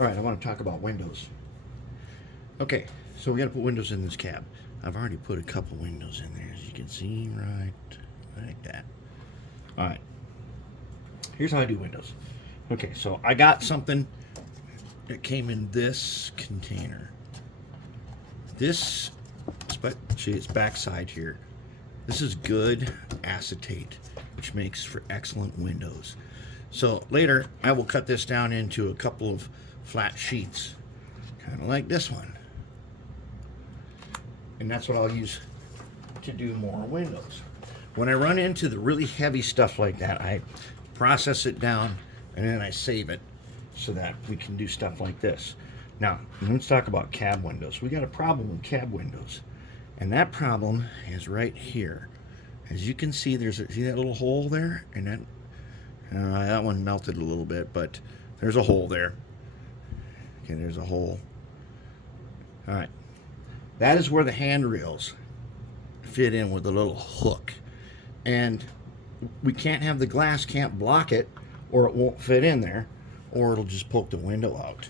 All right, I want to talk about windows. Okay, so we got to put windows in this cab. I've already put a couple windows in there, as you can see, right like that. All right, here's how I do windows. Okay, so I got something that came in this container. This, see its backside here. This is good acetate, which makes for excellent windows. So later, I will cut this down into a couple of flat sheets, kind of like this one. And that's what I'll use to do more windows. When I run into the really heavy stuff like that, I process it down and then I save it so that we can do stuff like this. Now, let's talk about cab windows. We got a problem with cab windows, and that problem is right here. As you can see, see that little hole there? And that one melted a little bit, but there's a hole there. Okay, there's a hole. All right. That is where the handrails fit in with a little hook. And we can't have the glass can't block it, or it won't fit in there, or it'll just poke the window out.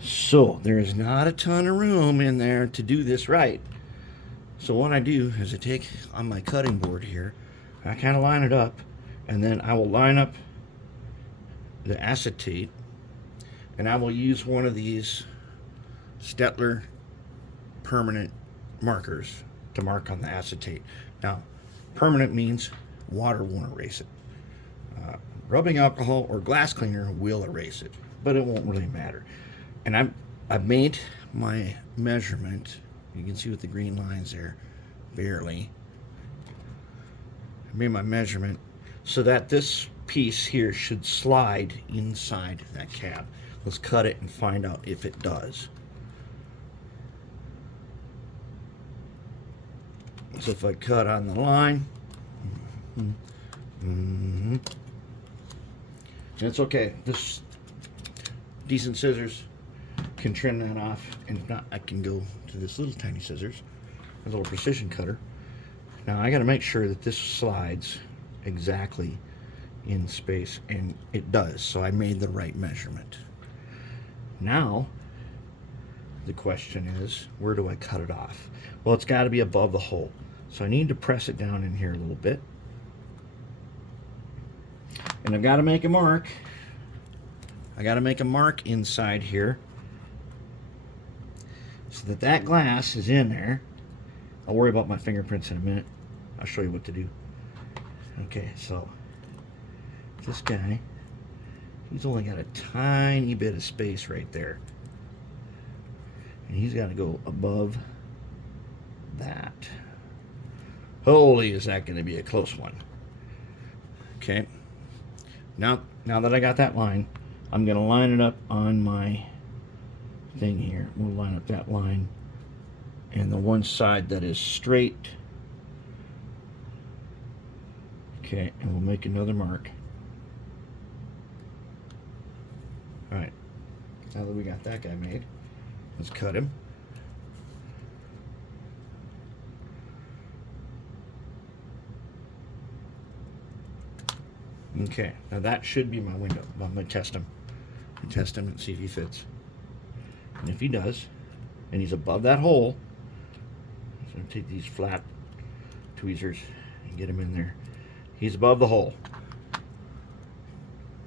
So there is not a ton of room in there to do this right. So what I do is I take on my cutting board here, I kind of line it up, and then I will line up the acetate, and I will use one of these Stettler permanent markers to mark on the acetate. Now, permanent means water won't erase it. Rubbing alcohol or glass cleaner will erase it, but it won't really matter. And I've made my measurement. You can see with the green lines there, barely. I made my measurement so that this piece here should slide inside that cab. Let's cut it and find out if it does. So if I cut on the line, and it's okay. This decent scissors can trim that off, and if not, I can go to this little tiny scissors, a little precision cutter. Now I got to make sure that this slides exactly in space, and it does. So I made the right measurement. Now the question is, where do I cut it off? Well, it's got to be above the hole. So I need to press it down in here a little bit. And I've got to make a mark. I got to make a mark inside here so that that glass is in there. I'll worry about my fingerprints in a minute. I'll show you what to do. Okay, so this guy, he's only got a tiny bit of space right there. And he's got to go above that. Holy, is that going to be a close one. Okay. Now that I got that line, I'm going to line it up on my thing here. We'll line up that line and the one side that is straight. Okay, and we'll make another mark. All right. Now that we got that guy made, let's cut him. Okay, now that should be my window. I'm going to test him. And see if he fits. And if he does, and he's above that hole, I'm going to take these flat tweezers and get him in there. He's above the hole.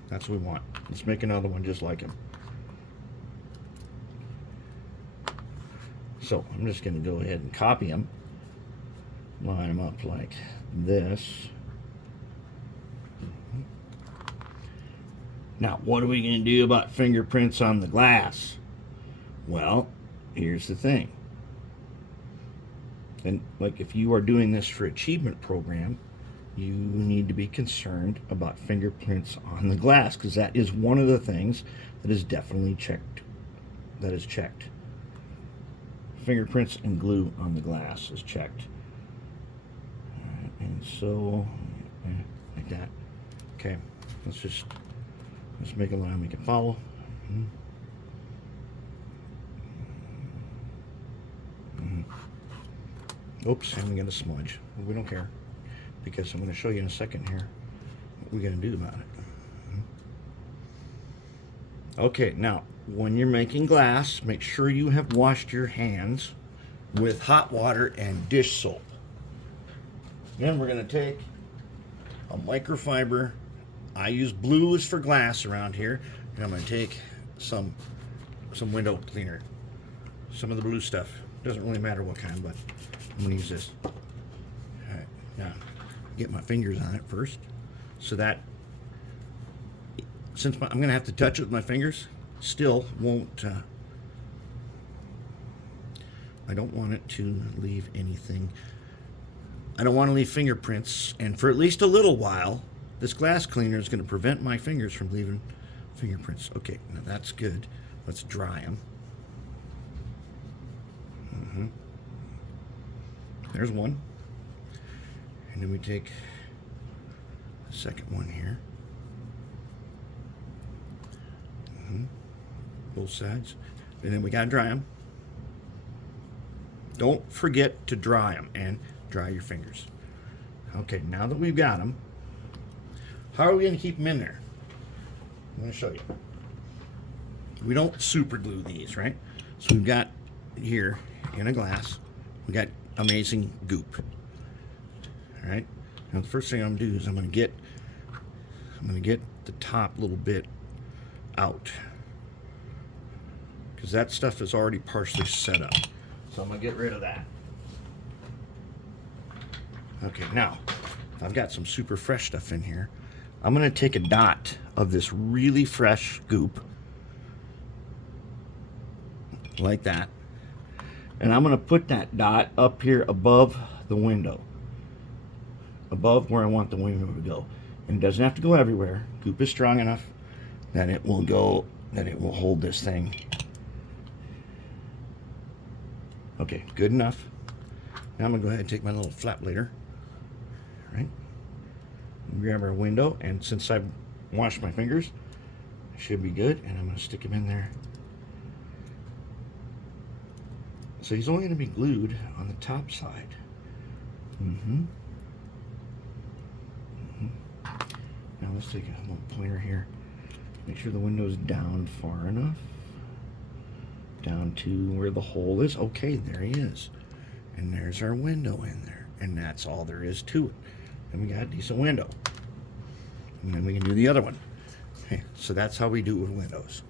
That's what we want. Let's make another one just like him. So I'm just going to go ahead and copy him. Line him up like this. Now, what are we going to do about fingerprints on the glass? Well, here's the thing. And like if you are doing this for achievement program, you need to be concerned about fingerprints on the glass, because that is one of the things that is definitely checked. That is checked. Fingerprints and glue on the glass is checked. All right, and so like that. Okay, let's make a line we can follow. Oops, I'm gonna smudge. We don't care, because I'm going to show you in a second here what we're going to do about it. Okay, now when you're making glass, make sure you have washed your hands with hot water and dish soap. Then we're going to take a microfiber. I use blues for glass around here, and I'm going to take some window cleaner, some of the blue stuff. Doesn't really matter what kind, but I'm going to use this. All right, now get my fingers on it first, so that since I'm going to have to touch it with my fingers, still won't. I don't want it to leave anything. I don't want to leave fingerprints, and for at least a little while, this glass cleaner is going to prevent my fingers from leaving fingerprints. Okay, now that's good. Let's dry them. There's one. And then we take the second one here. Both sides. And then we got to dry them. Don't forget to dry them and dry your fingers. Okay, now that we've got them, how are we going to keep them in there? I'm going to show you. We don't super glue these, right? So we've got here in a glass, we got amazing goop. All right. Now the first thing I'm going to do is I'm going to get the top little bit out, because that stuff is already partially set up. So I'm going to get rid of that. Okay, now I've got some super fresh stuff in here. I'm going to take a dot of this really fresh goop, like that, and I'm going to put that dot up here above the window, above where I want the window to go. And it doesn't have to go everywhere. Goop is strong enough that it will hold this thing. Okay, good enough. Now I'm going to go ahead and take my little flat blader, right? Grab our window, and since I've washed my fingers, it should be good, and I'm going to stick them in there. So he's only going to be glued on the top side. Now let's take a little pointer here. Make sure the window's down far enough. Down to where the hole is. Okay, there he is. And there's our window in there. And that's all there is to it. And we got a decent window. And then we can do the other one. Okay, so that's how we do it with windows.